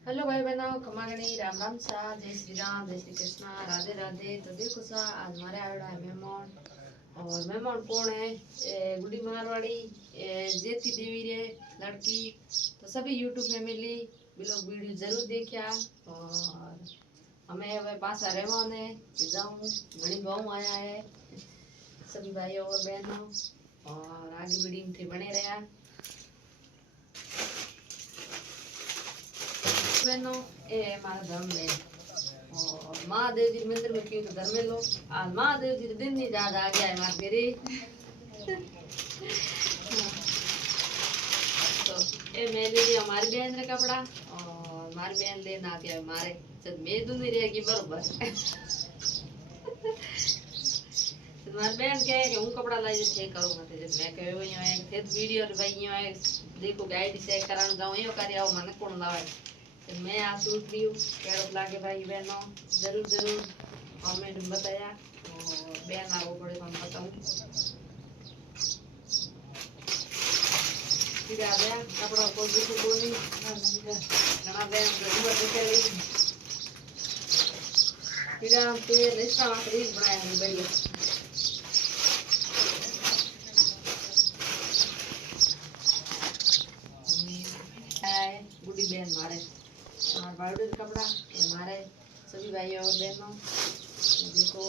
Hello भाई बहनों, खमागणी राम राम सा, जय श्री राम, जय श्री कृष्णा, राधे राधे। तो देखो सा, आज हमारे आयोड़ा है मेहमान। और मेहमान कौन है? गुड़ी मारवाड़ी, जेती देवी रे लड़की। तो सभी यूट्यूब फैमिली भी लोग वीडियो जरूर देखिया। और हमें अब पासा रहवा ने कि जाऊँ घनी गाँव आया है सभी भाइयों और बहनों। और आगे वीडियो में थे बने रहा बहनों। ये हमारा धर्म है। और महादेव जी मंदिर में क्यों तो धर्म में लोग आज महादेव जी दिन नहीं याद आ गया है हमारे मेरे। तो ये मैं ले लिया हमारी बहन रे कपड़ा। और हमारी बहन लेना आ गया हमारे जब मैं दूं नहीं रहेगी बरोबर। तुम्हारी बहन कहे कि हूँ कपड़ा लाई थे करूँगा थे जब मैं कहे यहाँ एक थे वीडियो रे भाई यहाँ देखो गाइड से कराने जाऊँ यो कर आओ मन कौन लावे। तो मैं आ सूट लियो कैरो लागे भाई बहनों जरूर जरूर कमेंट में बताया। और बहन आ वो बड़े हम बताऊँ फिर आ गया कपड़ा को दूसरे बोली घना बहन जरूर बताई। फिर हम फिर रिश्ता रील बनाया नहीं बढ़िया। गुडी बहन मारे हमारे बायोडेट कपड़ा ये हमारे सभी भाइयों और बहनों देखो